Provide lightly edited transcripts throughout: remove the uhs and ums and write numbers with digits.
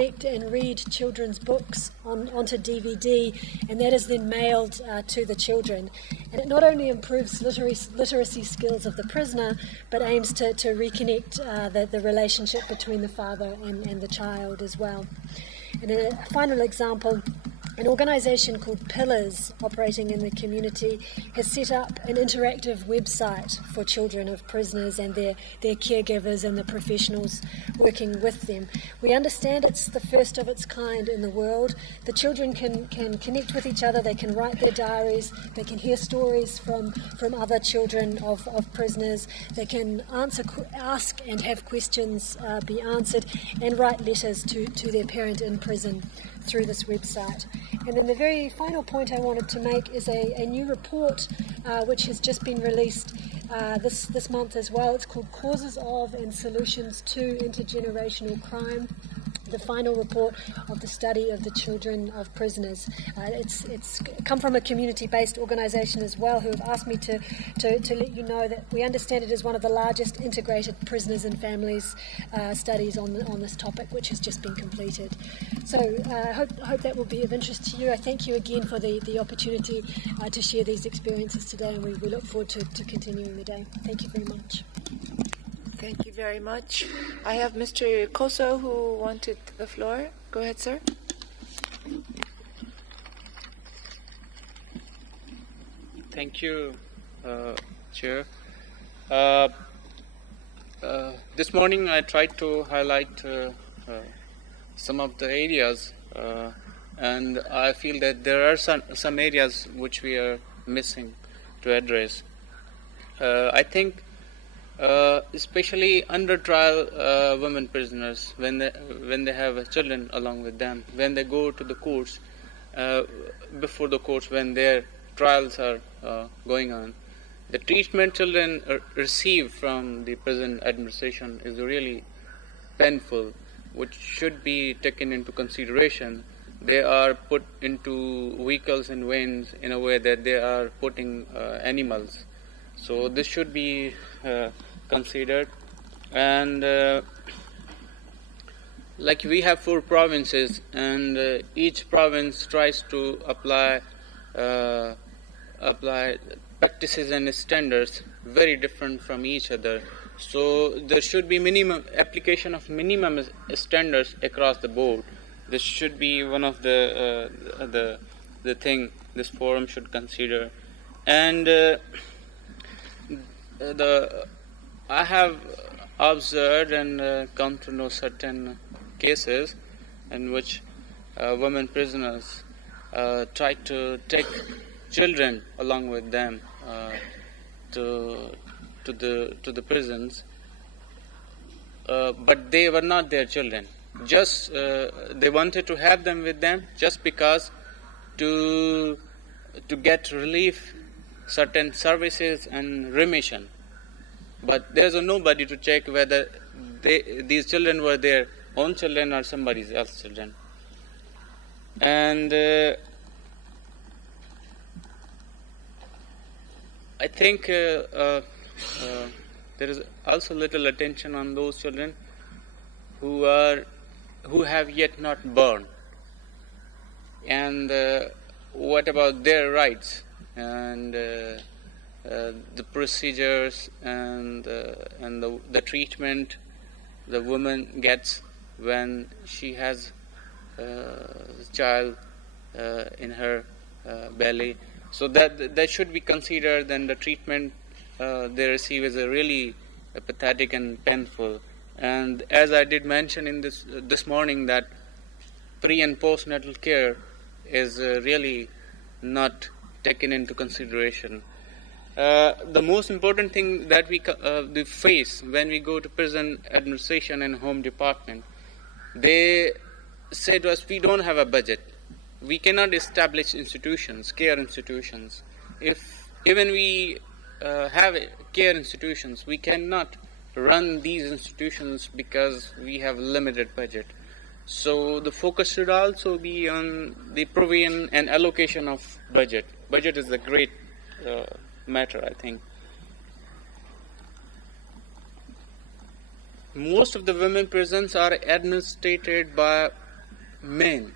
collect and read children's books onto DVD, and that is then mailed to the children. And it not only improves literacy skills of the prisoner, but aims to reconnect the relationship between the father and the child as well. And a final example, an organisation called Pillars, operating in the community, has set up an interactive website for children of prisoners and their caregivers and the professionals working with them. We understand it's the first of its kind in the world. The children can connect with each other, they can write their diaries, they can hear stories from other children of prisoners, they can ask and have questions be answered, and write letters to their parent in prison through this website. And then the very final point I wanted to make is a new report which has just been released this month as well. It's called Causes of and Solutions to Intergenerational Crime, the final report of the study of the children of prisoners. It's come from a community-based organisation as well, who have asked me to let you know that we understand it is one of the largest integrated prisoners and families studies on this topic, which has just been completed. So I hope that will be of interest to you. I thank you again for the opportunity to share these experiences today, and we look forward to continuing the day. Thank you very much. Thank you very much. I have Mr. Koso who wanted the floor. Go ahead, sir. Thank you, Chair. This morning I tried to highlight some of the areas, and I feel that there are some areas which we are missing to address. I think especially under trial women prisoners, when they have children along with them, when they go to the courts, before the courts, when their trials are going on, the treatment children receive from the prison administration is really painful, which should be taken into consideration. They are put into vehicles and vans in a way that they are putting animals. So this should be considered. And like we have 4 provinces, and each province tries to apply practices and standards very different from each other. So there should be minimum application of minimum standards across the board. This should be one of the thing this forum should consider. And I have observed and come to know certain cases in which women prisoners try to take children along with them to the prisons, but they were not their children. Just they wanted to have them with them just because to get relief, certain services and remission. But there's nobody to check whether these children were their own children or somebody else's children. And I think there is also little attention on those children who have yet not born. And what about their rights and the procedures and the treatment the woman gets when she has a child in her belly? So that should be considered, and the treatment they receive is really pathetic and painful. And as I did mention in this morning, that pre and postnatal care is really not taken into consideration. The most important thing that we face when we go to prison administration and home department, they say to us, we don't have a budget. We cannot establish institutions, care institutions. If even we have care institutions, we cannot run these institutions because we have limited budget. So the focus should also be on the provision and allocation of budget. Budget is a great matter, I think. Most of the women prisons are administered by men.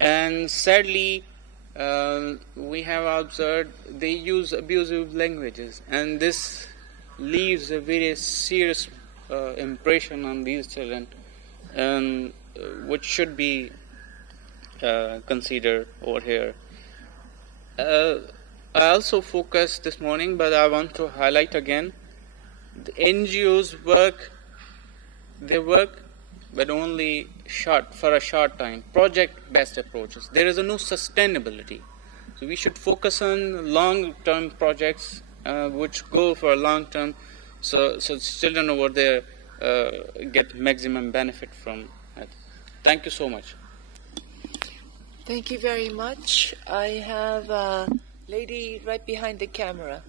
And sadly, we have observed they use abusive languages, and this leaves a very serious impression on these children, and which should be considered over here. I also focused this morning, but I want to highlight again, the NGOs work, they work, but only for a short time, project-based approaches. There is no sustainability. So we should focus on long-term projects which go for a long term, so children over there get maximum benefit from it. Thank you so much. Thank you very much. I have a lady right behind the camera.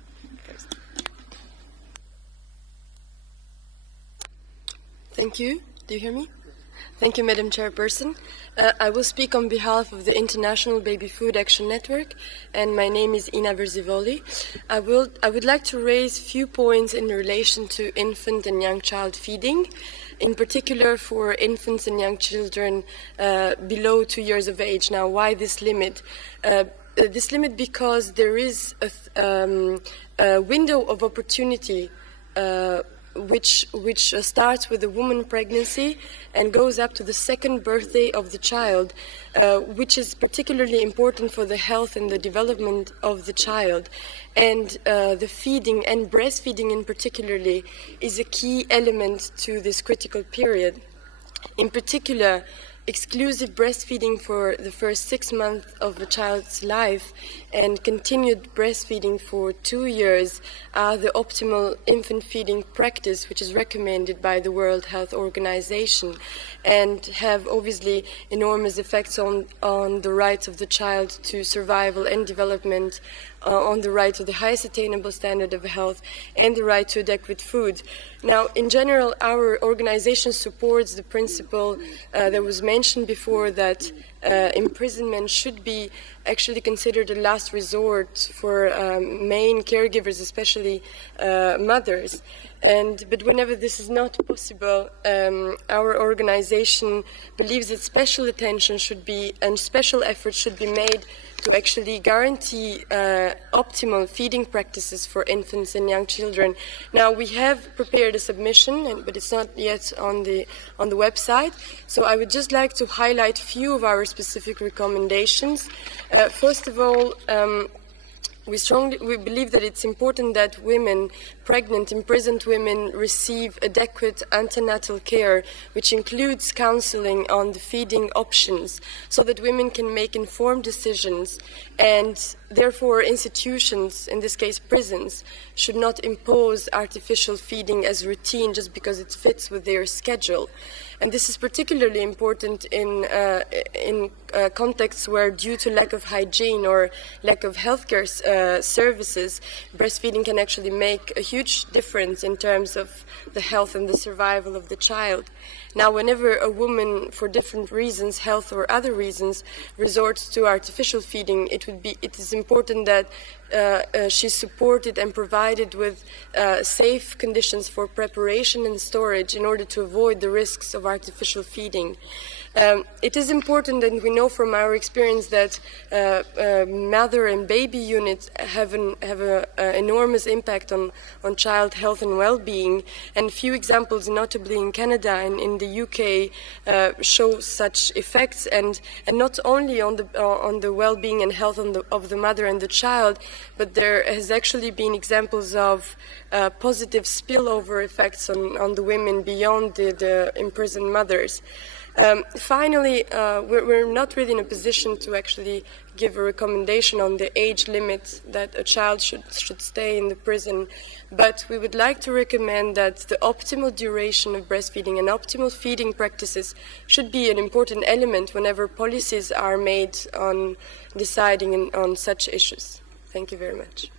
Thank you. Do you hear me? Thank you, Madam Chairperson. I will speak on behalf of the International Baby Food Action Network, and my name is Ina Verzivoli. I would like to raise a few points in relation to infant and young child feeding, in particular for infants and young children below 2 years of age. Now, why this limit? This limit because there is a window of opportunity which starts with the woman pregnancy and goes up to the second birthday of the child, which is particularly important for the health and the development of the child. And the feeding and breastfeeding in particularly is a key element to this critical period. In particular, exclusive breastfeeding for the first 6 months of a child's life and continued breastfeeding for 2 years are the optimal infant feeding practice, which is recommended by the World Health Organization, and have obviously enormous effects on the rights of the child to survival and development, on the right to the highest attainable standard of health, and the right to adequate food. Now, in general, our organization supports the principle that was mentioned before, that imprisonment should be actually considered a last resort for main caregivers, especially mothers. But whenever this is not possible, our organization believes that special attention should be and special efforts should be made to actually guarantee optimal feeding practices for infants and young children. Now, we have prepared a submission, but it's not yet on the website. So I would just like to highlight a few of our specific recommendations. First of all, we believe that it's important that women, pregnant, imprisoned women, receive adequate antenatal care, which includes counseling on the feeding options, so that women can make informed decisions. And therefore, institutions, in this case prisons, should not impose artificial feeding as routine just because it fits with their schedule. And this is particularly important in contexts where, due to lack of hygiene or lack of healthcare services, breastfeeding can actually make a huge difference in terms of the health and the survival of the child. Now, whenever a woman, for different reasons, health or other reasons, resorts to artificial feeding, it is important that she's supported and provided with safe conditions for preparation and storage in order to avoid the risks of artificial feeding. It is important, and we know from our experience, that mother and baby units have an enormous impact on child health and well-being. And few examples, notably in Canada and in the UK, show such effects, and not only on the well-being and health of the mother and the child, but there has actually been examples of positive spillover effects on the women beyond the imprisoned mothers. Finally, we're not really in a position to actually give a recommendation on the age limit that a child should stay in the prison, but we would like to recommend that the optimal duration of breastfeeding and optimal feeding practices should be an important element whenever policies are made on deciding on such issues. Thank you very much.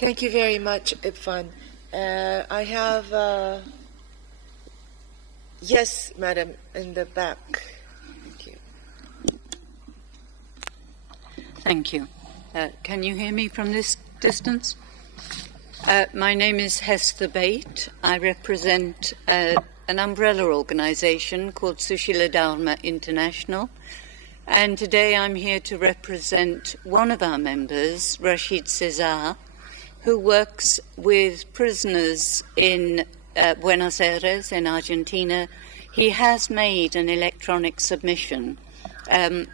Thank you very much, Ibfan. I have... Yes, madam, in the back. Thank you. Thank you. Can you hear me from this distance? My name is Hester Bate. I represent an umbrella organisation called Sushila Dharma International, and today I'm here to represent one of our members, Rashid Cesar, who works with prisoners in Buenos Aires in Argentina. He has made an electronic submission,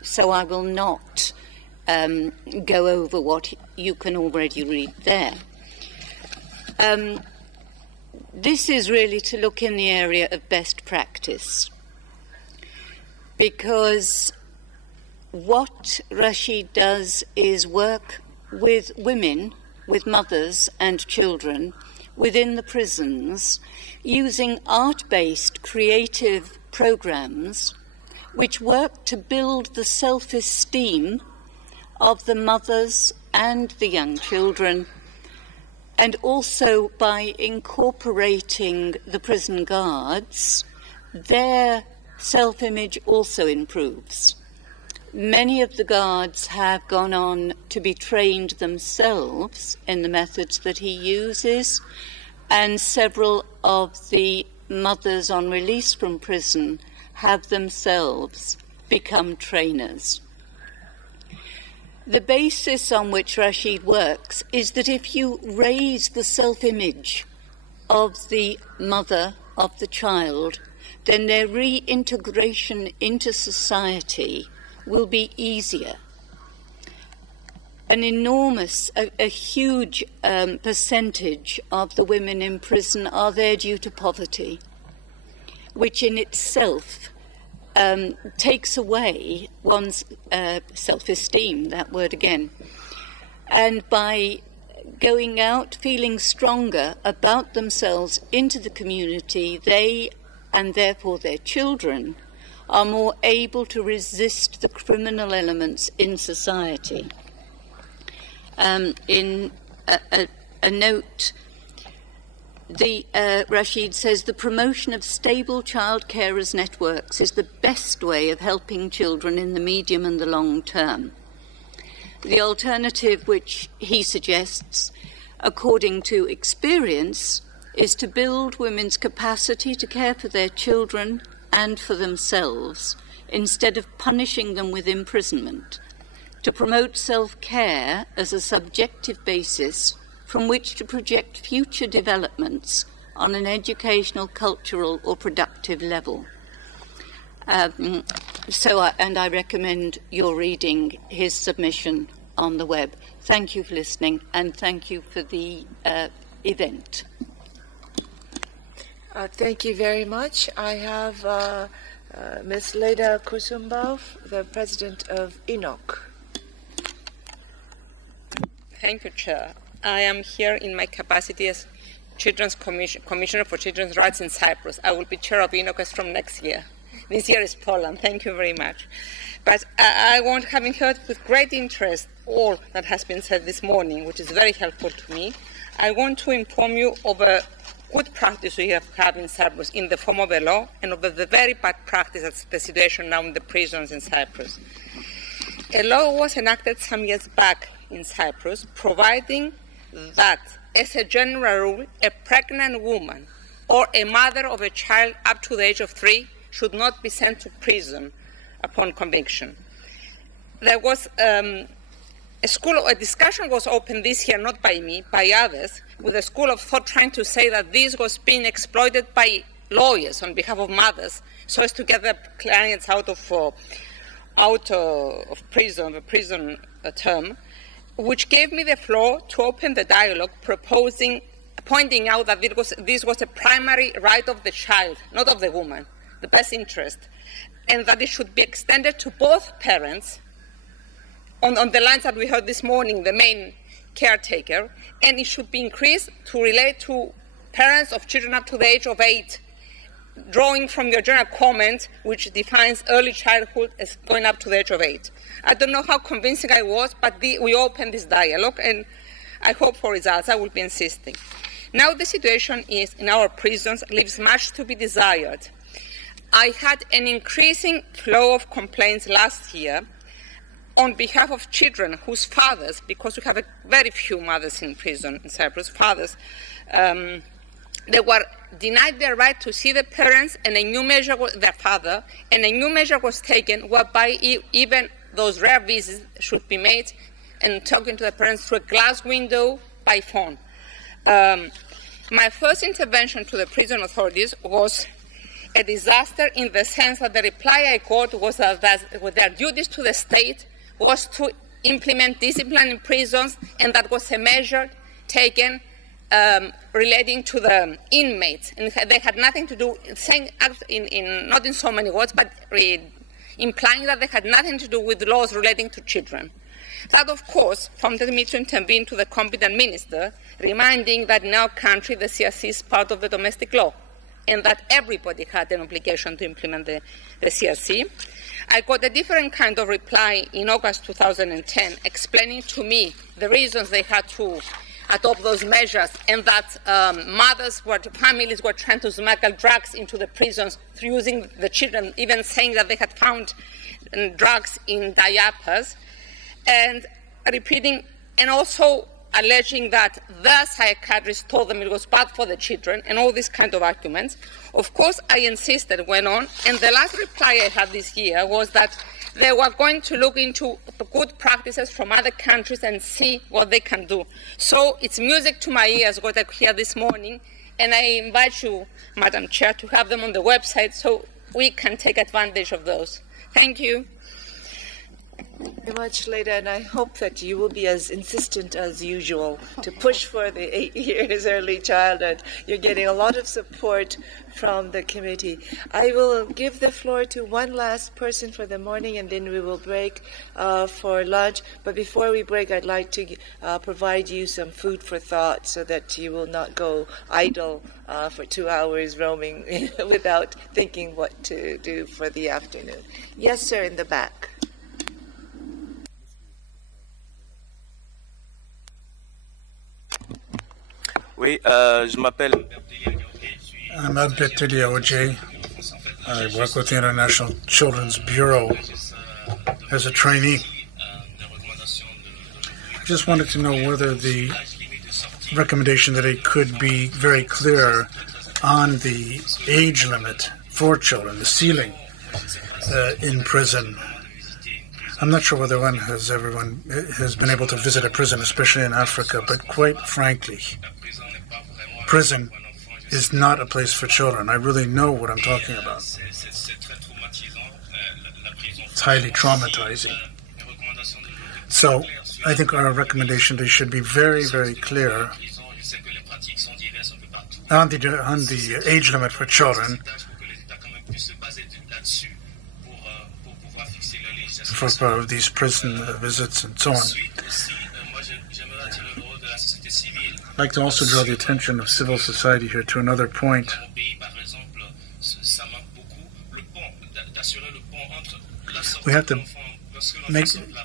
so I will not go over what you can already read there. This is really to look in the area of best practice, because what Rashid does is work with women, with mothers and children within the prisons, using art-based creative programs which work to build the self-esteem of the mothers and the young children, and also by incorporating the prison guards, their self-image also improves. Many of the guards have gone on to be trained themselves in the methods that he uses, and several of the mothers on release from prison have themselves become trainers. The basis on which Rashid works is that if you raise the self-image of the mother, of the child, then their reintegration into society will be easier. An enormous, a huge percentage of the women in prison are there due to poverty, which in itself takes away one's self-esteem, that word again. And by going out feeling stronger about themselves into the community, they, and therefore their children, are more able to resist the criminal elements in society. In a note, Rashid says, the promotion of stable child carers networks is the best way of helping children in the medium and the long term. The alternative, which he suggests, according to experience, is to build women's capacity to care for their children and for themselves, instead of punishing them with imprisonment, to promote self-care as a subjective basis from which to project future developments on an educational, cultural or productive level. And I recommend your reading his submission on the web. Thank you for listening, and thank you for the event. Thank you very much. I have Ms. Leda Kusumbov, the president of ENOC. Thank you, Chair. I am here in my capacity as Children's Commissioner for Children's Rights in Cyprus. I will be chair of ENOC from next year. This year is Poland. Thank you very much. But I want, having heard with great interest all that has been said this morning, which is very helpful to me, I want to inform you of a good practice we have had in Cyprus in the form of a law, and of the very bad practice that's the situation now in the prisons in Cyprus. A law was enacted some years back in Cyprus, providing that, as a general rule, a pregnant woman or a mother of a child up to the age of 3 should not be sent to prison upon conviction. There was a discussion was opened this year, not by me, by others, with a school of thought trying to say that this was being exploited by lawyers on behalf of mothers so as to get their clients out of prison, the prison term, which gave me the floor to open the dialogue, pointing out that this was a primary right of the child, not of the woman, the best interest, and that it should be extended to both parents on the lines that we heard this morning, the main caretaker, and it should be increased to relate to parents of children up to the age of 8, drawing from your general comment, which defines early childhood as going up to the age of 8. I don't know how convincing I was, but we opened this dialogue, and I hope for results. I will be insisting. Now the situation is in our prisons leaves much to be desired. I had an increasing flow of complaints last year on behalf of children whose fathers, because we have very few mothers in prison in Cyprus, fathers, denied their right to see the parents, and a new measure their father, and a new measure was taken whereby even those rare visits should be made and talking to the parents through a glass window by phone. My first intervention to the prison authorities was a disaster in the sense that the reply I got was that their duties to the state was to implement discipline in prisons, and that was a measure taken relating to the inmates. And they had nothing to do, saying not in so many words, but implying that they had nothing to do with laws relating to children. That, of course, prompted me to intervene to the competent minister, reminding that in our country the CRC is part of the domestic law, and that everybody had an obligation to implement the CRC. I got a different kind of reply in August 2010, explaining to me the reasons they had to adopt those measures, and that families were trying to smuggle drugs into the prisons through using the children, even saying that they had found drugs in diapers, and repeating, and also alleging that the psychiatrist told them it was bad for the children, and all these kind of arguments. Of course, I insisted, went on, and the last reply I had this year was that they were going to look into good practices from other countries and see what they can do. So it's music to my ears what I hear this morning, and I invite you, Madam Chair, to have them on the website so we can take advantage of those. Thank you. Thank you very much, Leda, and I hope that you will be as insistent as usual to push for the 8 years early childhood. You're getting a lot of support from the committee. I will give the floor to one last person for the morning, and then we will break for lunch. But before we break, I'd like to provide you some food for thought so that you will not go idle for 2 hours roaming without thinking what to do for the afternoon. Yes, sir, in the back. Oui, je m'appelle. I'm Abdetili Oj. I work with the International Children's Bureau as a trainee. I just wanted to know whether the recommendation that it could be very clear on the age limit for children, the ceiling in prison. I'm not sure whether everyone has been able to visit a prison, especially in Africa, but quite frankly, prison is not a place for children. I really know what I'm talking about. It's highly traumatizing. So I think our recommendation should be very, very clear on the age limit for children for these prison visits and so on. I'd like to also draw the attention of civil society here to another point. We have to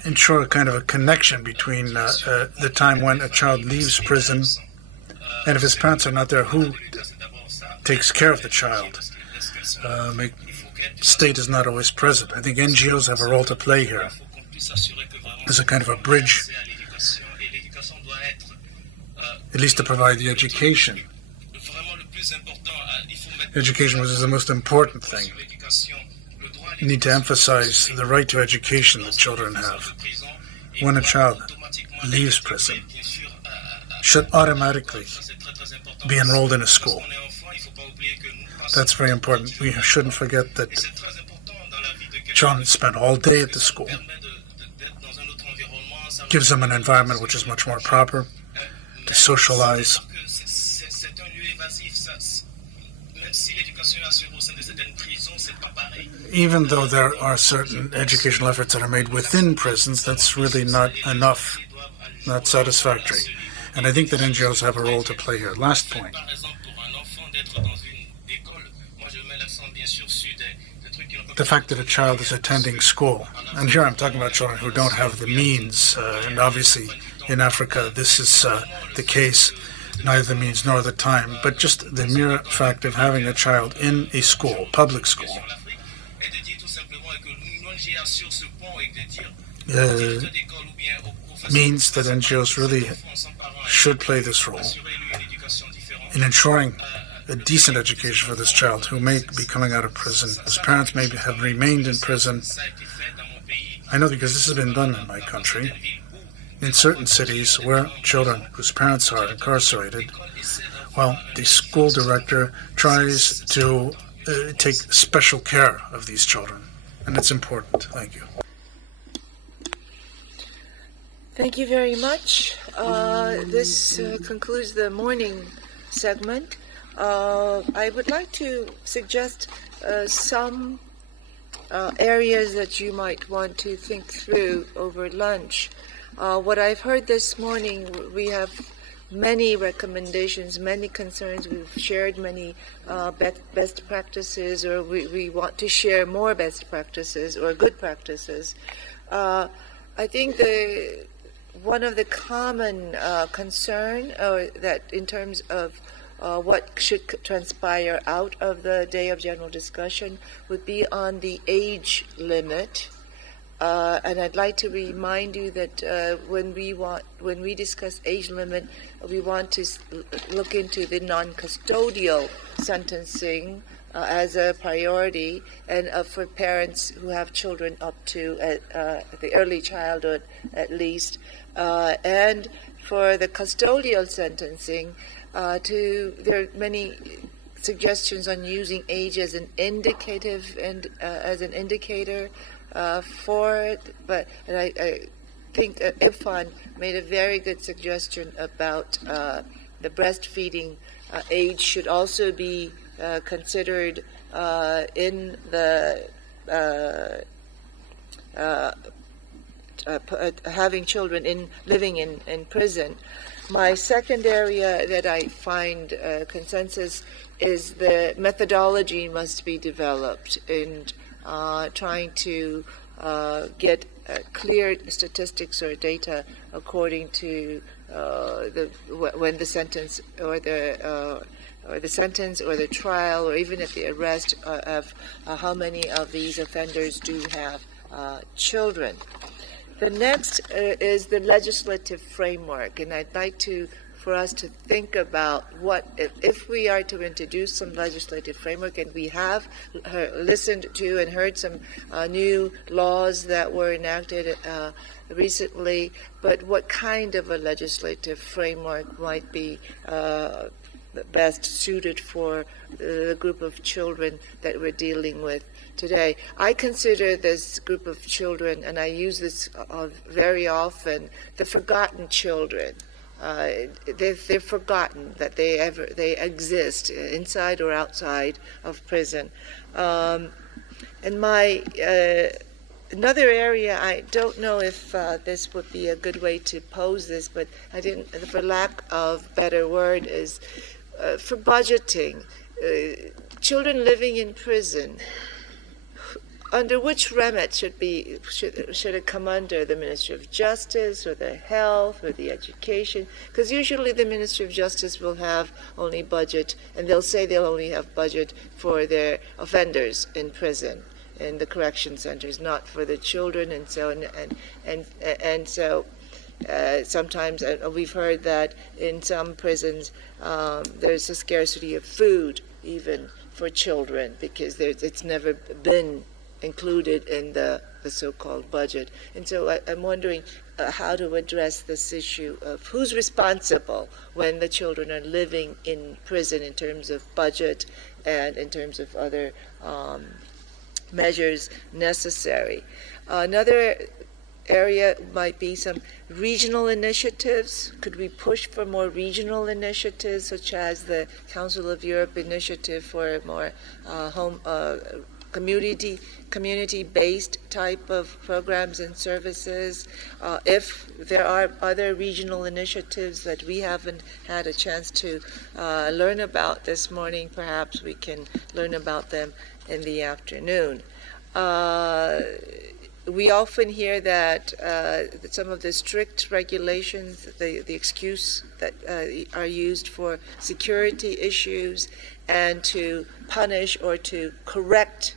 ensure a kind of a connection between the time when a child leaves prison and if his parents are not there, who takes care of the child. State is not always present. I think NGOs have a role to play here as a kind of a bridge, at least to provide the education. Education is the most important thing. You need to emphasize the right to education that children have. When a child leaves prison, should automatically be enrolled in a school. That's very important. We shouldn't forget that children spend all day at the school. Gives them an environment which is much more proper to socialize. Even though there are certain educational efforts that are made within prisons, that's really not enough, not satisfactory. And I think that NGOs have a role to play here. Last point. The fact that a child is attending school, and here I'm talking about children who don't have the means, and obviously in Africa this is the case, neither the means nor the time, but just the mere fact of having a child in a school, public school, means that NGOs really should play this role in ensuring a decent education for this child who may be coming out of prison. His parents may have remained in prison. I know because this has been done in my country. In certain cities where children whose parents are incarcerated, well, the school director tries to take special care of these children, and it's important. Thank you. Thank you very much. This concludes the morning segment. I would like to suggest some areas that you might want to think through over lunch. What I've heard this morning, we have many recommendations, many concerns. We've shared many best practices, or we want to share more best practices or good practices. I think one of the common concern that in terms of what should transpire out of the day of general discussion would be on the age limit. And I'd like to remind you that when we discuss age limit, we want to look into the non-custodial sentencing as a priority, and for parents who have children up to the early childhood at least, and for the custodial sentencing, there are many suggestions on using age as an indicative and as an indicator for it, but I think Ifan made a very good suggestion about the breastfeeding age should also be considered in the having children living in prison. My second area that I find consensus is the methodology must be developed in trying to get clear statistics or data according to when the sentence or the sentence or the trial or even at the arrest of how many of these offenders do have children. The next is the legislative framework, and I'd like for us to think about what if we are to introduce some legislative framework, and we have listened to and heard some new laws that were enacted recently, but what kind of a legislative framework might be best suited for the group of children that we're dealing with today? I consider this group of children, and I use this very often, the forgotten children. They're forgotten that they exist inside or outside of prison. And another area, I don't know if this would be a good way to pose this, but I didn't, for lack of better word, is for budgeting. Children living in prison, under which remit should it come under? The Ministry of Justice or the Health or the Education? Because usually the Ministry of Justice will have only budget, and they'll say they'll only have budget for their offenders in prison, in the correction centers, not for the children. And so sometimes we've heard that in some prisons there's a scarcity of food even for children because it's never been included in the so-called budget. And so I'm wondering how to address this issue of who's responsible when the children are living in prison in terms of budget and in terms of other measures necessary. Another area might be some regional initiatives. Could we push for more regional initiatives, such as the Council of Europe initiative for a more community-based type of programs and services? If there are other regional initiatives that we haven't had a chance to learn about this morning, perhaps we can learn about them in the afternoon. We often hear that some of the strict regulations, the excuse that are used for security issues and to punish or to correct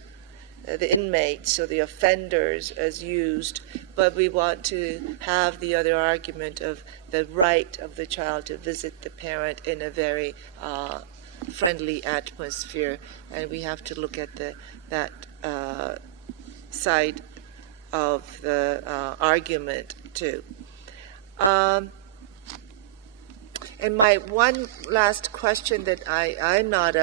the inmates or the offenders as used, but we want to have the other argument of the right of the child to visit the parent in a very friendly atmosphere, and we have to look at that side of the argument too. And my one last question that I'm not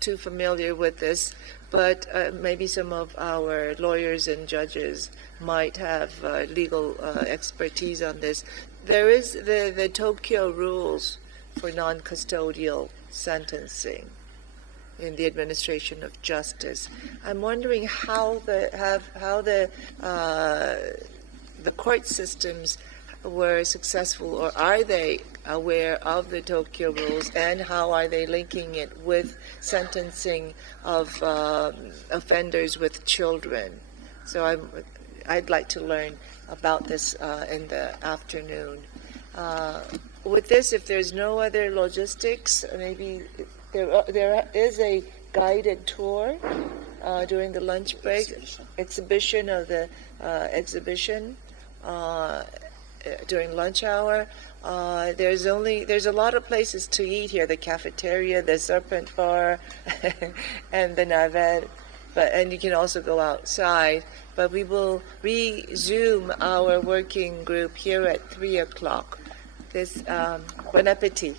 too familiar with this, but maybe some of our lawyers and judges might have legal expertise on this. There is the Tokyo rules for non-custodial sentencing in the administration of justice. I'm wondering how the court systems were successful, or are they aware of the Tokyo rules, and how are they linking it with sentencing of offenders with children? So I'd like to learn about this in the afternoon. With this, if there's no other logistics, maybe there is a guided tour during the lunch break, exhibition of the exhibition during lunch hour. There's a lot of places to eat here: the cafeteria, the Serpent Bar, and the Navette. And you can also go outside. But we will resume our working group here at 3 o'clock. Bon appetit.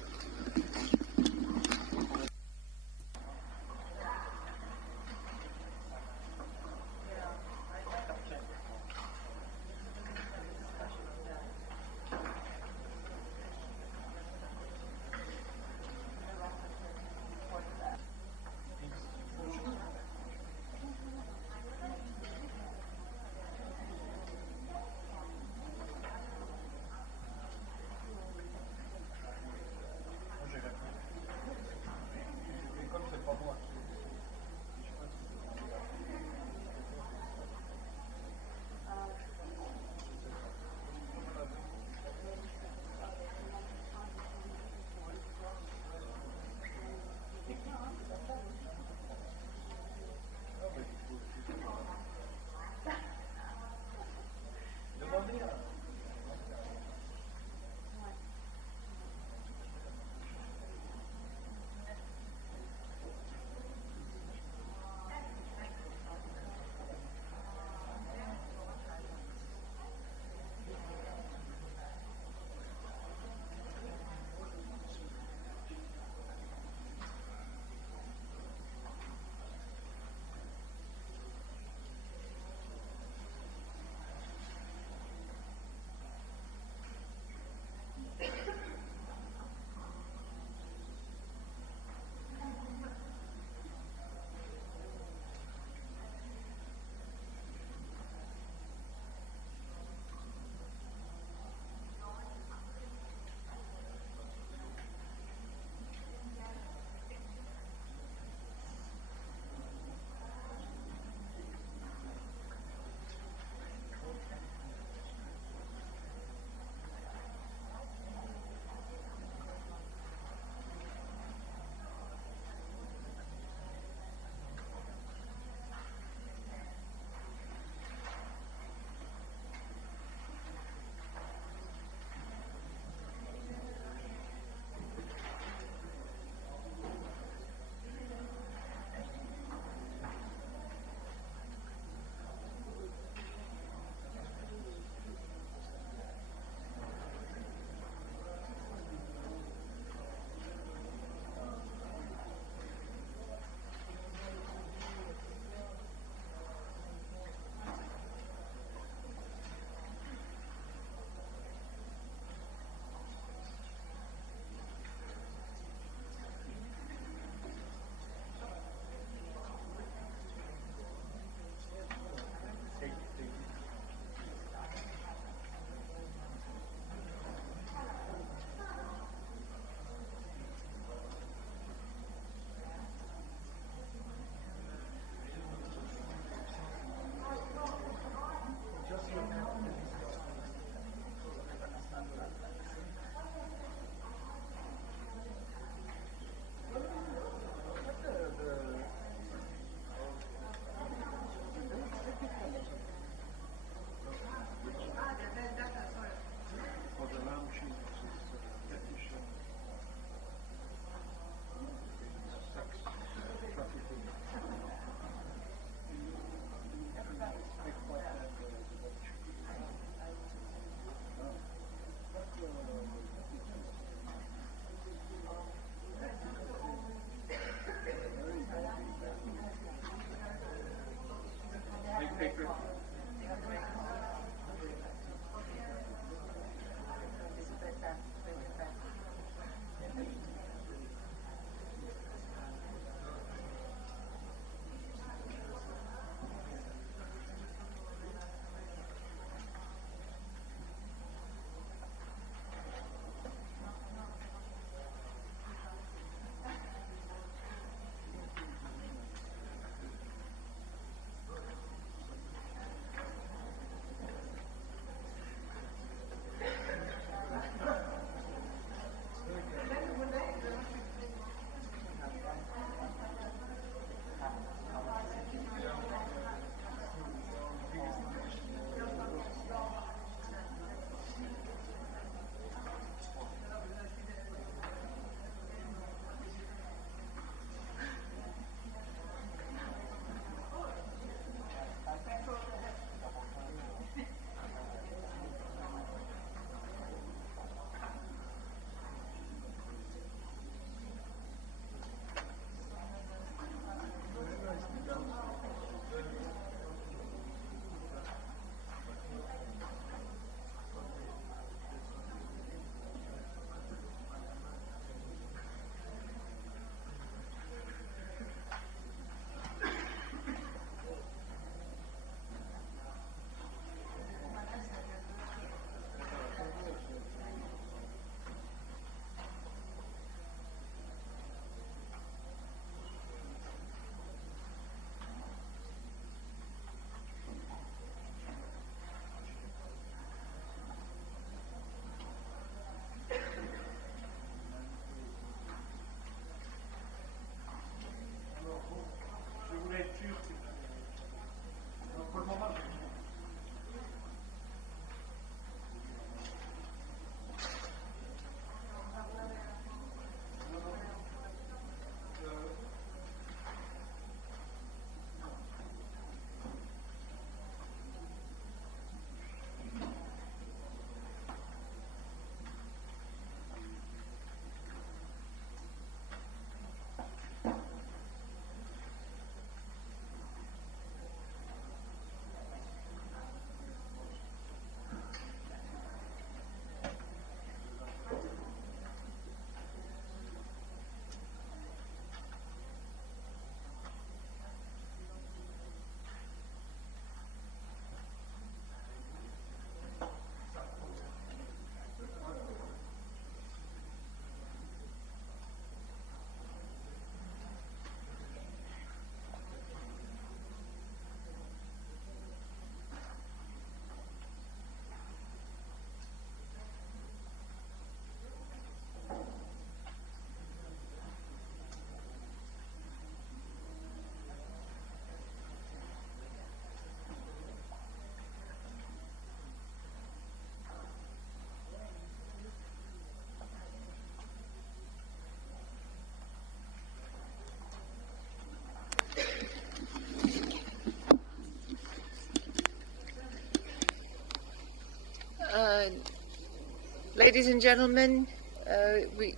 Ladies and gentlemen,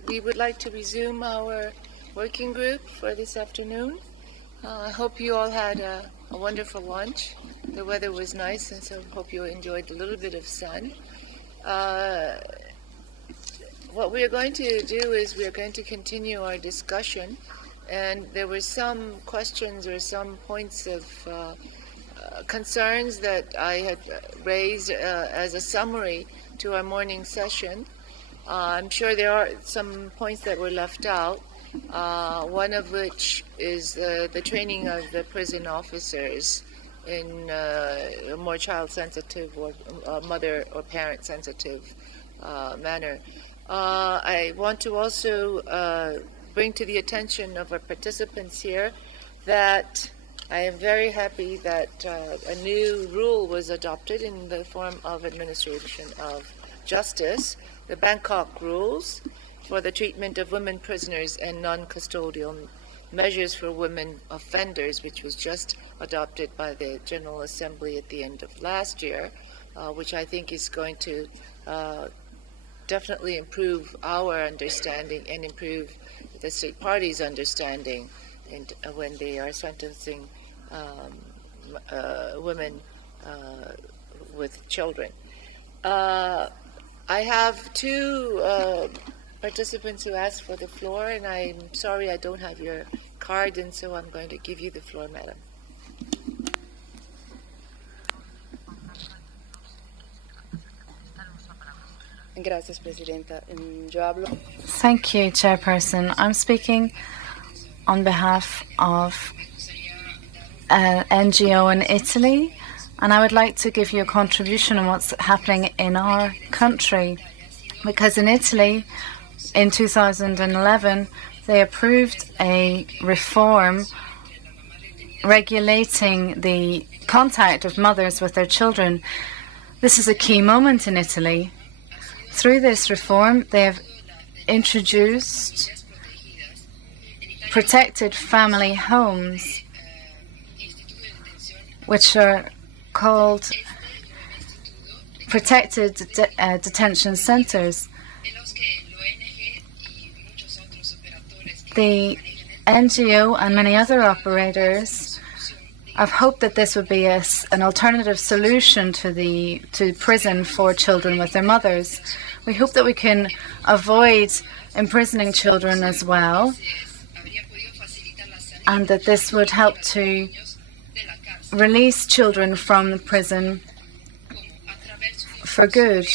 we would like to resume our working group for this afternoon. I hope you all had a wonderful lunch. The weather was nice, and so I hope you enjoyed a little bit of sun. What we are going to do is we are going to continue our discussion, and there were some questions or some points of concerns that I had raised as a summary to our morning session. I'm sure there are some points that were left out, one of which is the training of the prison officers in a more child-sensitive or mother or parent-sensitive manner. I want to also bring to the attention of our participants here that I am very happy that a new rule was adopted in the form of administration of justice, the Bangkok rules for the treatment of women prisoners and non-custodial measures for women offenders, which was just adopted by the General Assembly at the end of last year, which I think is going to definitely improve our understanding and improve the state parties' understanding when they are sentencing women with children. I have two participants who asked for the floor, and I'm sorry I don't have your card, and so I'm going to give you the floor, madam. Gracias, Presidenta. Yo hablo. Thank you, Chairperson. I'm speaking on behalf of an NGO in Italy, and I would like to give you a contribution on what's happening in our country. Because in Italy, in 2011, they approved a reform regulating the contact of mothers with their children. This is a key moment in Italy. Through this reform, they have introduced protected family homes, which are called protected detention centers. The NGO and many other operators have hoped that this would be an alternative solution to prison for children with their mothers. We hope that we can avoid imprisoning children as well, and that this would help to release children from the prison for good.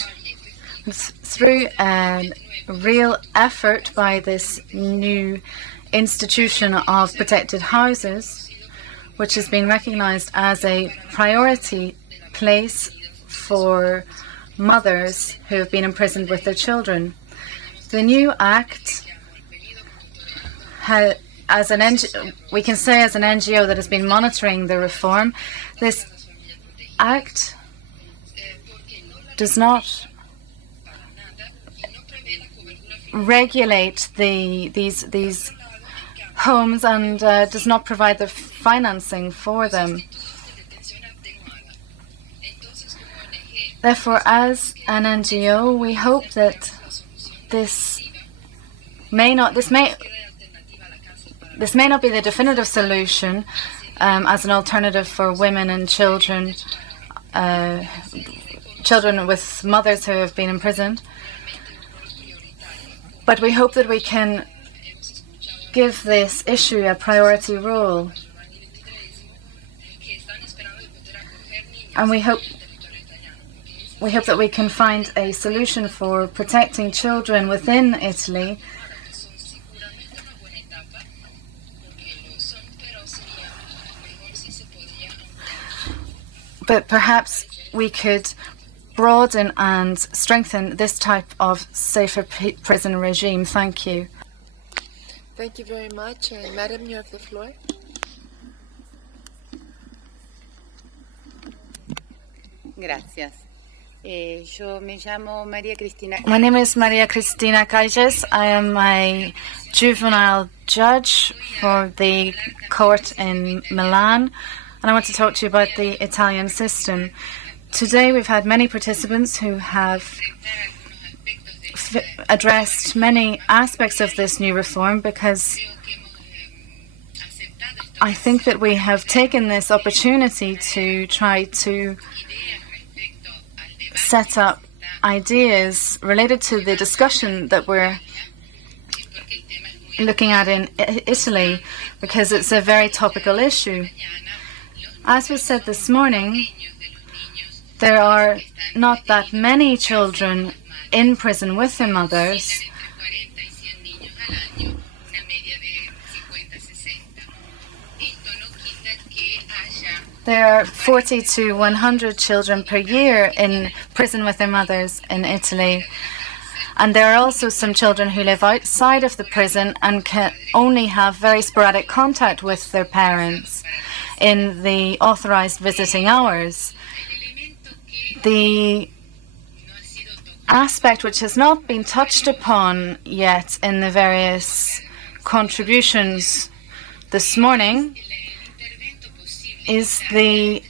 Through a real effort by this new institution of protected houses, which has been recognized as a priority place for mothers who have been imprisoned with their children. The new act, we can say as an NGO that has been monitoring the reform, this act does not regulate these homes and does not provide the financing for them. Therefore, as an NGO, we hope that this may not be the definitive solution as an alternative for women and children, children with mothers who have been imprisoned. But we hope that we can give this issue a priority role. And we hope that we can find a solution for protecting children within Italy. But perhaps we could broaden and strengthen this type of safer prison regime. Thank you. Thank you very much. Madam, you have the floor. Gracias. Yo me llamo María Cristina. My name is Maria Cristina Calles. I am a juvenile judge for the court in Milan, and I want to talk to you about the Italian system. Today we've had many participants who have addressed many aspects of this new reform, because I think that we have taken this opportunity to try to set up ideas related to the discussion that we're looking at in Italy, because it's a very topical issue. As was said this morning, there are not that many children in prison with their mothers. There are 40 to 100 children per year in prison with their mothers in Italy. And there are also some children who live outside of the prison and can only have very sporadic contact with their parents in the authorized visiting hours. The aspect which has not been touched upon yet in the various contributions this morning is the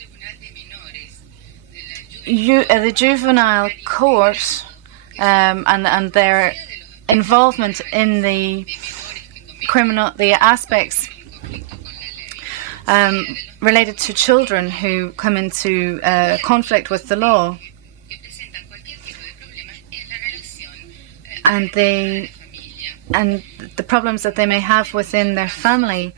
juvenile court and their involvement in the aspects related to children who come into conflict with the law. And the problems that they may have within their family.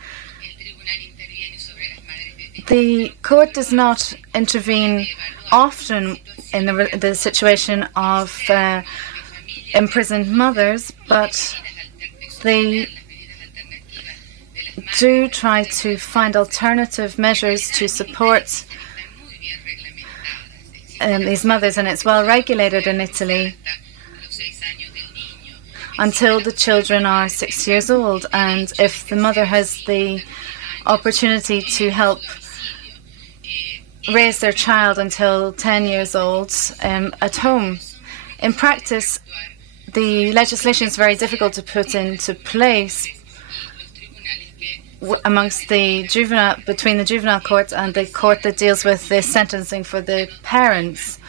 The court does not intervene often in the situation of imprisoned mothers, but they do try to find alternative measures to support these mothers, and it's well regulated in Italy until the children are 6 years old, and if the mother has the opportunity to help raise their child until 10 years old at home. In practice, the legislation is very difficult to put into place between the juvenile court and the court that deals with the sentencing for the parents.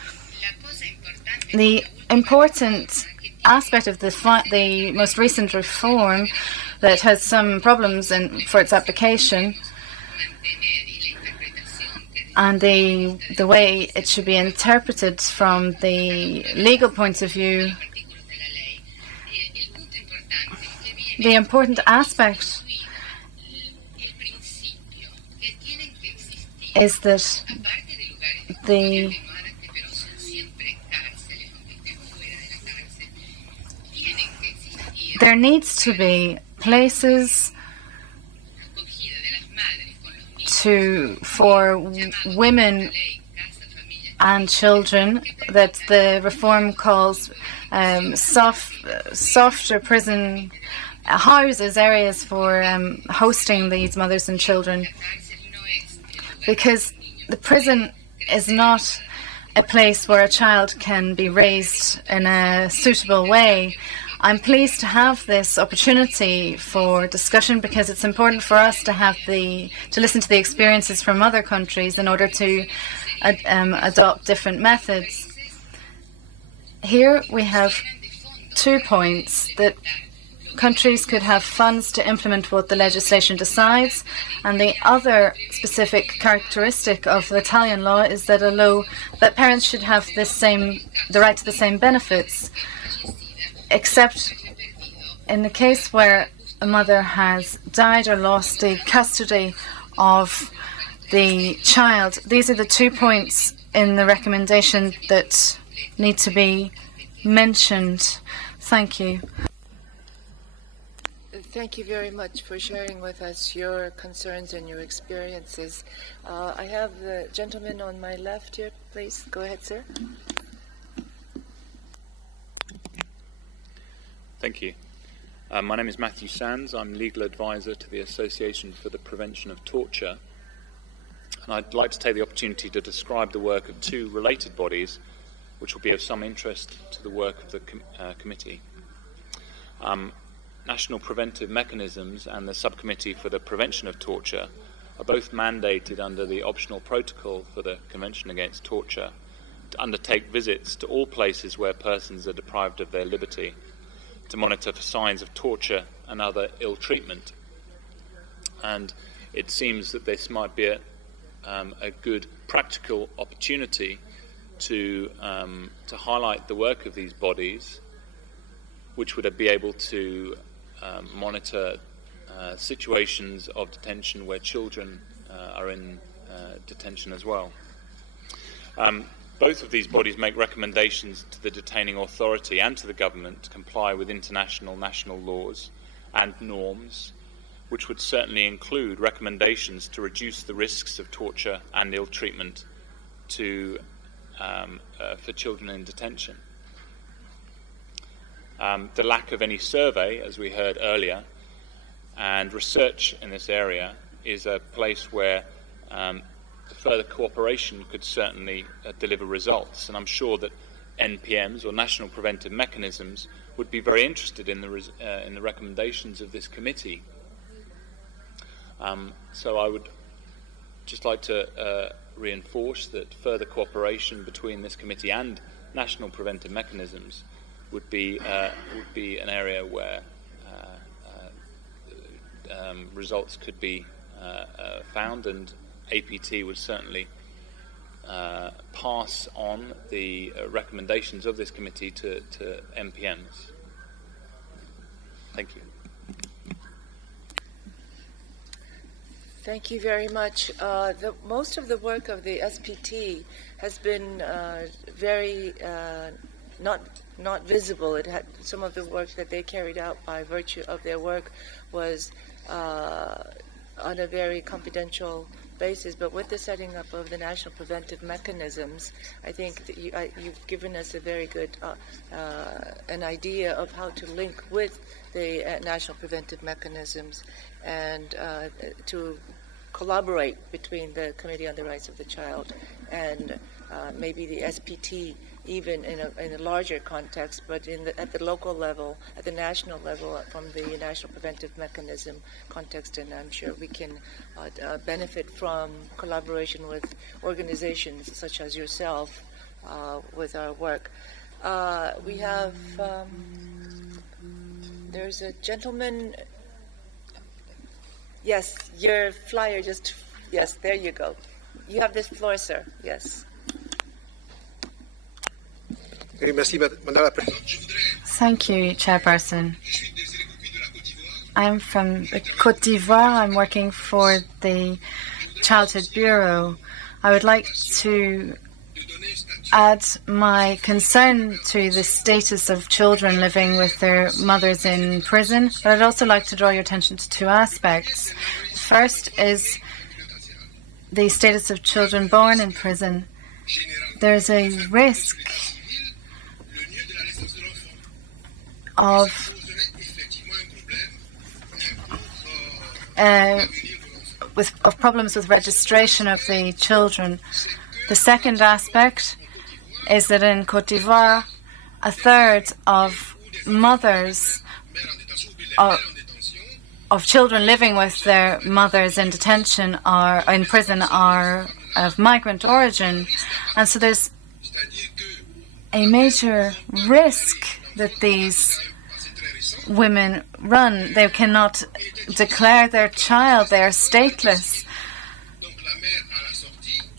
The important aspect of the most recent reform that has some problems for its application and the way it should be interpreted from the legal point of view, the important aspect is that there needs to be places for women and children that the reform calls softer prison houses, areas for hosting these mothers and children, because the prison is not a place where a child can be raised in a suitable way. I'm pleased to have this opportunity for discussion because it's important for us to listen to the experiences from other countries in order to adopt different methods. Here we have 2 points: that countries could have funds to implement what the legislation decides, and the other specific characteristic of the Italian law is that that parents should have the right to the same benefits, except in the case where a mother has died or lost the custody of the child. These are the 2 points in the recommendation that need to be mentioned. Thank you. Thank you very much for sharing with us your concerns and your experiences. I have the gentleman on my left here. Please go ahead, sir. Thank you. My name is Matthew Sands. I'm legal advisor to the Association for the Prevention of Torture. And I'd like to take the opportunity to describe the work of 2 related bodies which will be of some interest to the work of the committee. National Preventive Mechanisms and the Subcommittee for the Prevention of Torture are both mandated under the optional protocol for the Convention Against Torture to undertake visits to all places where persons are deprived of their liberty, to monitor for signs of torture and other ill treatment. And it seems that this might be a good practical opportunity to highlight the work of these bodies, which would be able to monitor situations of detention where children are in detention as well. Both of these bodies make recommendations to the detaining authority and to the government to comply with international national laws and norms, which would certainly include recommendations to reduce the risks of torture and ill treatment for children in detention. The lack of any survey, as we heard earlier, and research in this area is a place where further cooperation could certainly deliver results, and I'm sure that NPMs, or National Preventive Mechanisms, would be very interested in the recommendations of this committee. So I would just like to reinforce that further cooperation between this committee and National Preventive Mechanisms would be an area where results could be found and APT would certainly pass on the recommendations of this committee to MPMs. Thank you. Thank you very much. Most of the work of the SPT has been very not visible. It had some of the work that they carried out by virtue of their work was on a very confidential basis. But with the setting up of the national preventive mechanisms, I think that you've given us a very good an idea of how to link with the national preventive mechanisms and to collaborate between the Committee on the Rights of the Child and maybe the SPT, even in a larger context, but at the local level, at the national level, from the National Preventive Mechanism context, and I'm sure we can benefit from collaboration with organizations such as yourself with our work. We have, there's a gentleman. Yes, your flyer just, yes, there you go. You have this floor, sir. Yes. Thank you, Chairperson. I'm from Côte d'Ivoire. I'm working for the Childhood Bureau. I would like to add my concern to the status of children living with their mothers in prison, but I'd also like to draw your attention to two aspects. First is the status of children born in prison. There's a risk of problems with registration of the children. The second aspect is that in Côte d'Ivoire, a third of mothers of children living with their mothers in detention are in prison are of migrant origin, and so there's a major risk that these women run. They cannot declare their child; they are stateless.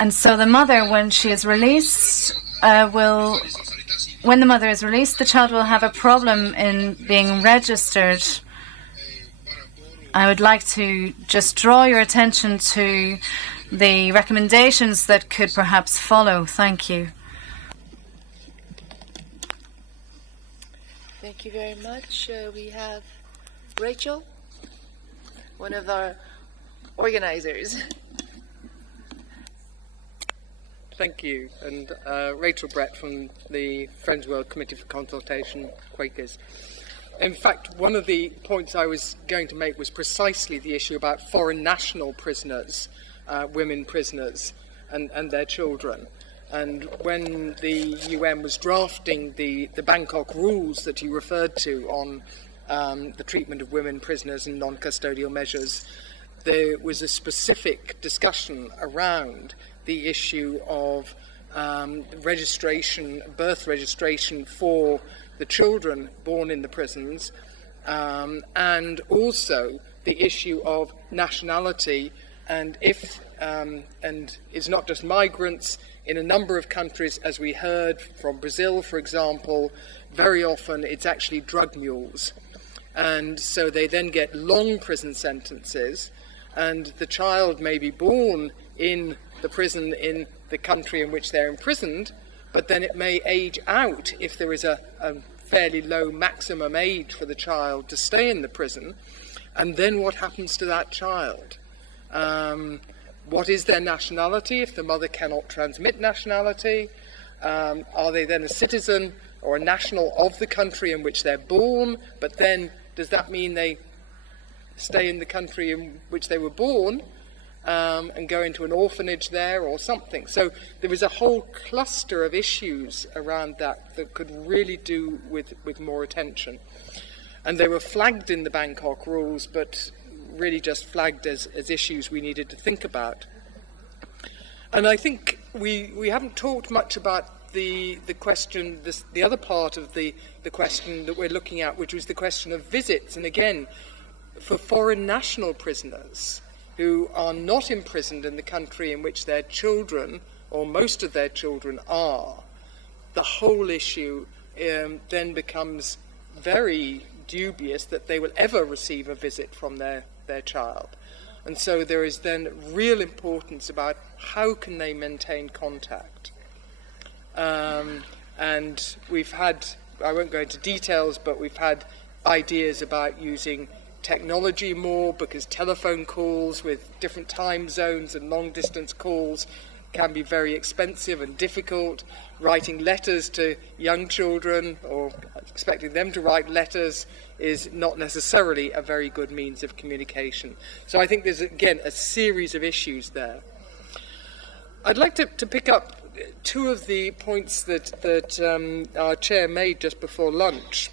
And so the mother, when she is released, when the mother is released, the child will have a problem in being registered. I would like to just draw your attention to the recommendations that could perhaps follow. Thank you. Thank you very much. We have Rachel, one of our organizers. Thank you. And Rachel Brett from the Friends World Committee for Consultation, Quakers. In fact, one of the points I was going to make was precisely the issue about foreign national prisoners, women prisoners, and their children. And when the UN was drafting the Bangkok rules that you referred to on the treatment of women prisoners and non-custodial measures, there was a specific discussion around the issue of registration, birth registration for the children born in the prisons, and also the issue of nationality, and if and it's not just migrants. In a number of countries, as we heard from Brazil, for example, very often it's actually drug mules, and so they then get long prison sentences, and the child may be born in the prison in the country in which they're imprisoned, but then it may age out if there is a fairly low maximum age for the child to stay in the prison. And then what happens to that child? What is their nationality if the mother cannot transmit nationality? Are they then a citizen or a national of the country in which they're born? But then does that mean they stay in the country in which they were born and go into an orphanage there or something? So there is a whole cluster of issues around that could really do with more attention. And they were flagged in the Bangkok rules, but really just flagged as issues we needed to think about. And I think we haven't talked much about the question, the other part of the question that we're looking at, which was the question of visits. And again, for foreign national prisoners, who are not imprisoned in the country in which their children, or most of their children, are, the whole issue then becomes very dubious that they will ever receive a visit from their child. And so there is then real importance about how can they maintain contact. And we've had, I won't go into details, but we've had ideas about using technology more, because telephone calls with different time zones and long distance calls can be very expensive and difficult. Writing letters to young children, or expecting them to write letters, is not necessarily a very good means of communication. So I think there's, again, a series of issues there. I'd like to pick up two of the points that our chair made just before lunch.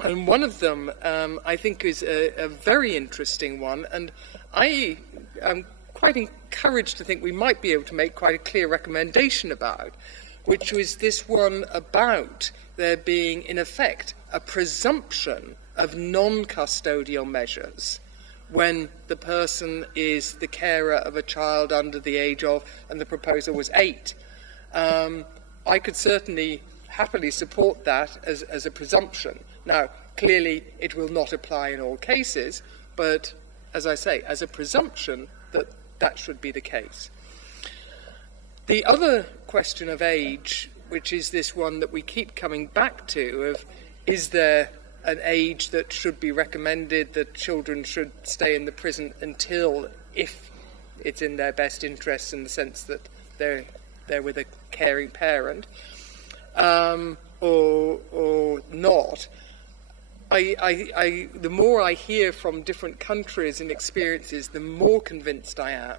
And one of them, I think, is a very interesting one, and I am quite encouraged to think we might be able to make quite a clear recommendation about, which was this one about there being, in effect, a presumption of non-custodial measures when the person is the carer of a child under the age of, and the proposal was 8. I could certainly happily support that as a presumption. Now, clearly, it will not apply in all cases, but, as I say, as a presumption that should be the case. The other question of age, which is this one that we keep coming back to, of is there an age that should be recommended that children should stay in the prison until, if it's in their best interests in the sense that they're with a caring parent, or not. The more I hear from different countries and experiences, the more convinced I am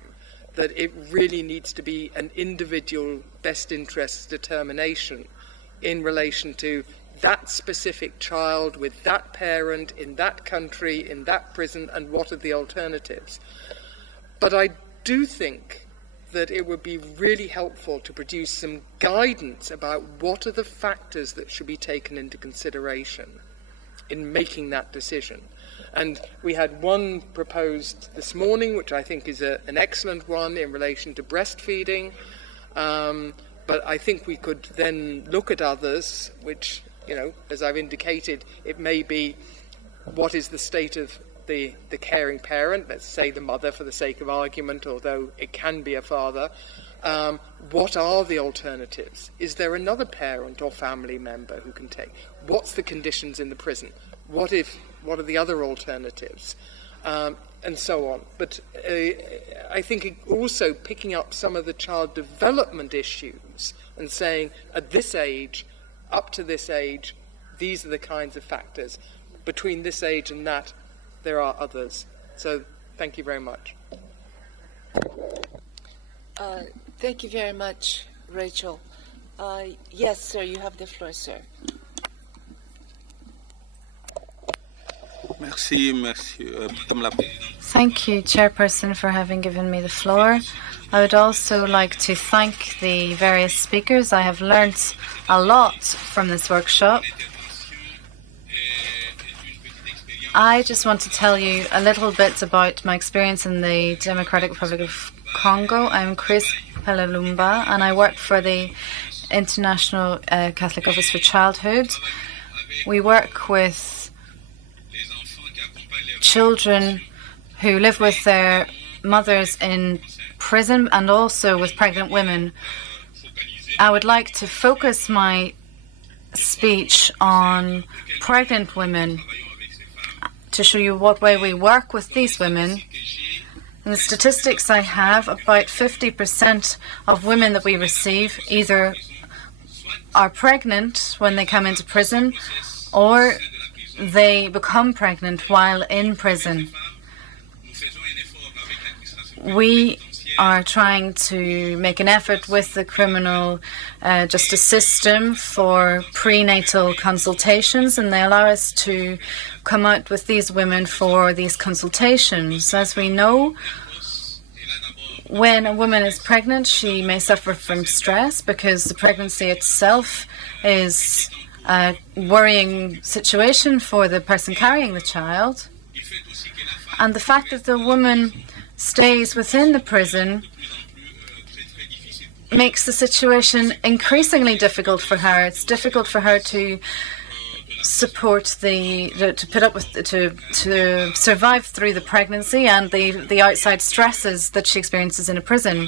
that it really needs to be an individual best interests determination in relation to that specific child with that parent in that country, in that prison, and what are the alternatives. But I do think that it would be really helpful to produce some guidance about what are the factors that should be taken into consideration in making that decision. And we had one proposed this morning, which I think is an excellent one in relation to breastfeeding, but I think we could then look at others, which, you know, as I've indicated, it may be what is the state of the caring parent, let's say the mother for the sake of argument, although it can be a father. What are the alternatives? Is there another parent or family member who can take? What's the conditions in the prison? What are the other alternatives? And so on. But I think also picking up some of the child development issues and saying at this age, up to this age, these are the kinds of factors. Between this age and that, there are others. So thank you very much. Thank you very much, Rachel. Yes, sir, you have the floor, sir. Merci, monsieur. Thank you, Chairperson, for having given me the floor. I would also like to thank the various speakers. I have learnt a lot from this workshop. I just want to tell you a little bit about my experience in the Democratic Republic of Congo. I'm Chris Pelalumba, and I work for the International Catholic Office for Childhood. We work with children who live with their mothers in prison and also with pregnant women. I would like to focus my speech on pregnant women to show you what way we work with these women. In the statistics I have, about 50% of women that we receive either are pregnant when they come into prison or they become pregnant while in prison. We are trying to make an effort with the criminal justice system for prenatal consultations, and they allow us to come out with these women for these consultations. As we know, when a woman is pregnant, she may suffer from stress because the pregnancy itself is a worrying situation for the person carrying the child. And the fact that the woman stays within the prison makes the situation increasingly difficult for her. It's difficult for her to support to put up with, to survive through the pregnancy and the outside stresses that she experiences in a prison.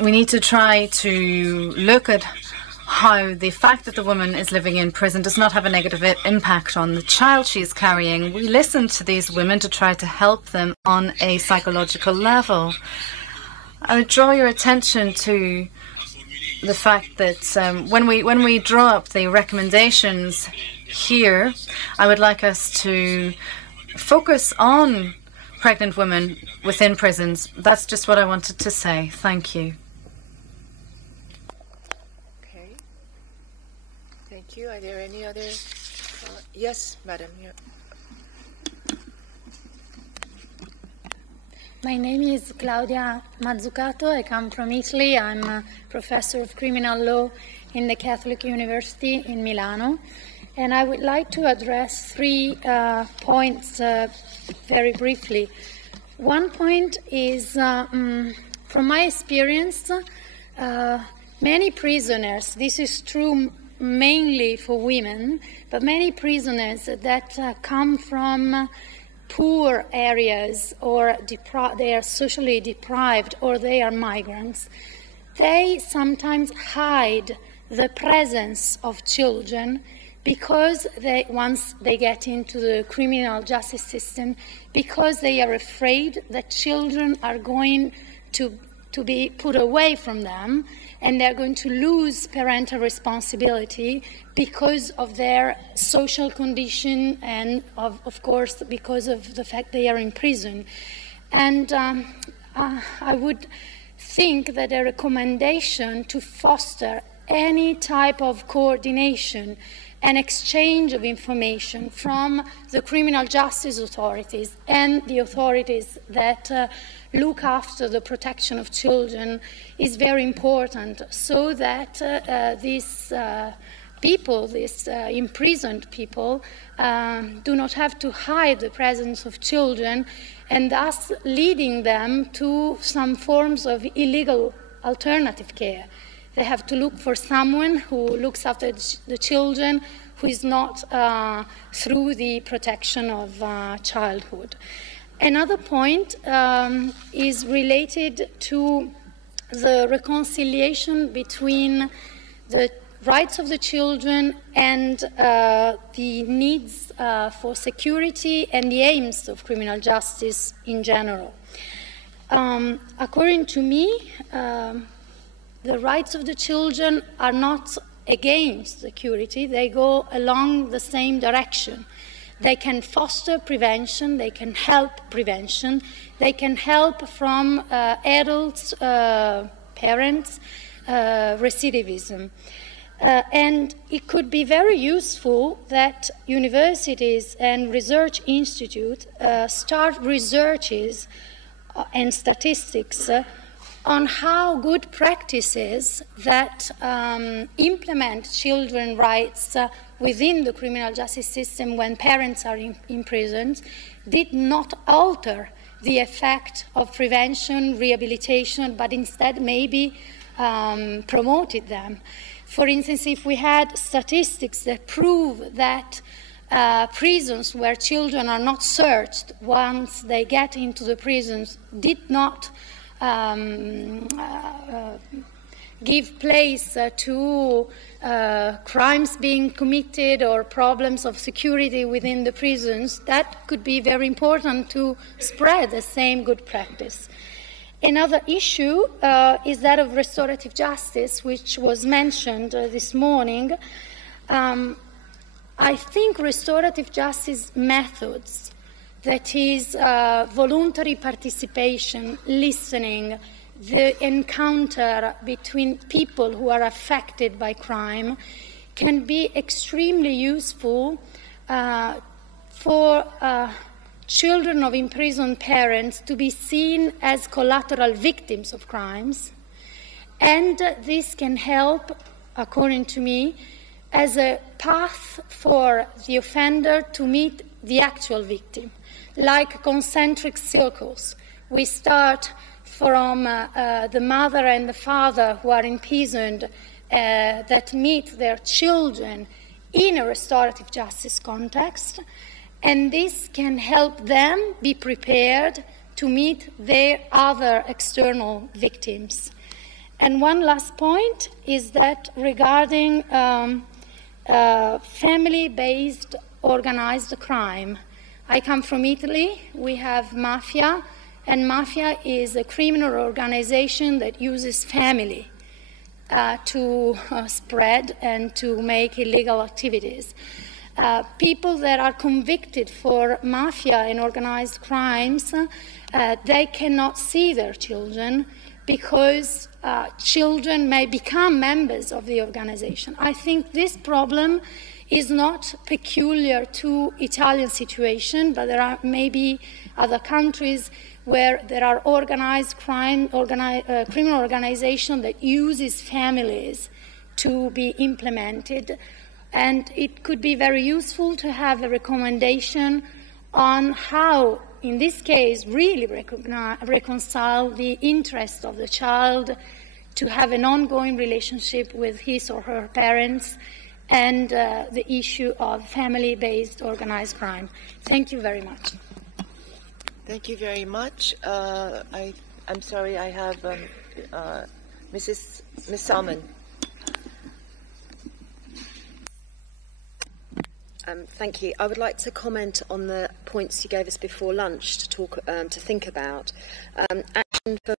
We need to try to look at how the fact that the woman is living in prison does not have a negative impact on the child she is carrying. We listen to these women to try to help them on a psychological level. I would draw your attention to the fact that when we draw up the recommendations here, I would like us to focus on pregnant women within prisons. That's just what I wanted to say. Thank you. Thank you. Are there any other? Yes, madam. Yeah. My name is Claudia Mazzucato. I come from Italy. I'm a professor of criminal law in the Catholic University in Milano. And I would like to address 3 points very briefly. One point is, from my experience, many prisoners, this is true mainly for women, but many prisoners that come from poor areas, or they are socially deprived, or they are migrants, they sometimes hide the presence of children because once they get into the criminal justice system, because they are afraid that children are going to be put away from them, and they're going to lose parental responsibility because of their social condition and, of course, because of the fact they are in prison. And I would think that a recommendation to foster any type of coordination and exchange of information from the criminal justice authorities and the authorities that look after the protection of children is very important, so that these people, these imprisoned people, do not have to hide the presence of children, and thus leading them to some forms of illegal alternative care. They have to look for someone who looks after the children, who is not through the protection of childhood. Another point is related to the reconciliation between the rights of the children and the needs for security and the aims of criminal justice in general. According to me, the rights of the children are not against security, they go along the same direction. They can foster prevention, they can help prevention, they can help from adults, parents, recidivism. And it could be very useful that universities and research institutes start researches and statistics on how good practices that implement children's rights within the criminal justice system when parents are imprisoned did not alter the effect of prevention, rehabilitation, but instead maybe promoted them. For instance, if we had statistics that prove that prisons where children are not searched once they get into the prisons did not give place to crimes being committed or problems of security within the prisons, that could be very important to spread the same good practice. Another issue is that of restorative justice, which was mentioned this morning. I think restorative justice methods, that is voluntary participation, listening, the encounter between people who are affected by crime, can be extremely useful for children of imprisoned parents to be seen as collateral victims of crimes. And this can help, according to me, as a path for the offender to meet the actual victim, like concentric circles. We start from the mother and the father who are imprisoned that meet their children in a restorative justice context, and this can help them be prepared to meet their other external victims. And one last point is that regarding family-based organized crime. I come from Italy. We have mafia, and mafia is a criminal organization that uses family to spread and to make illegal activities. People that are convicted for mafia and organized crimes, they cannot see their children because children may become members of the organization. I think this problem is not peculiar to Italian situation, but there are maybe other countries where there are organized crime, criminal organization that uses families to be implemented. And it could be very useful to have a recommendation on how, in this case, really reconcile the interest of the child to have an ongoing relationship with his or her parents and the issue of family-based organized crime. Thank you very much. Thank you very much. I'm sorry, I have Miss Salmon. Thank you. I would like to comment on the points you gave us before lunch to talk to think about. Action for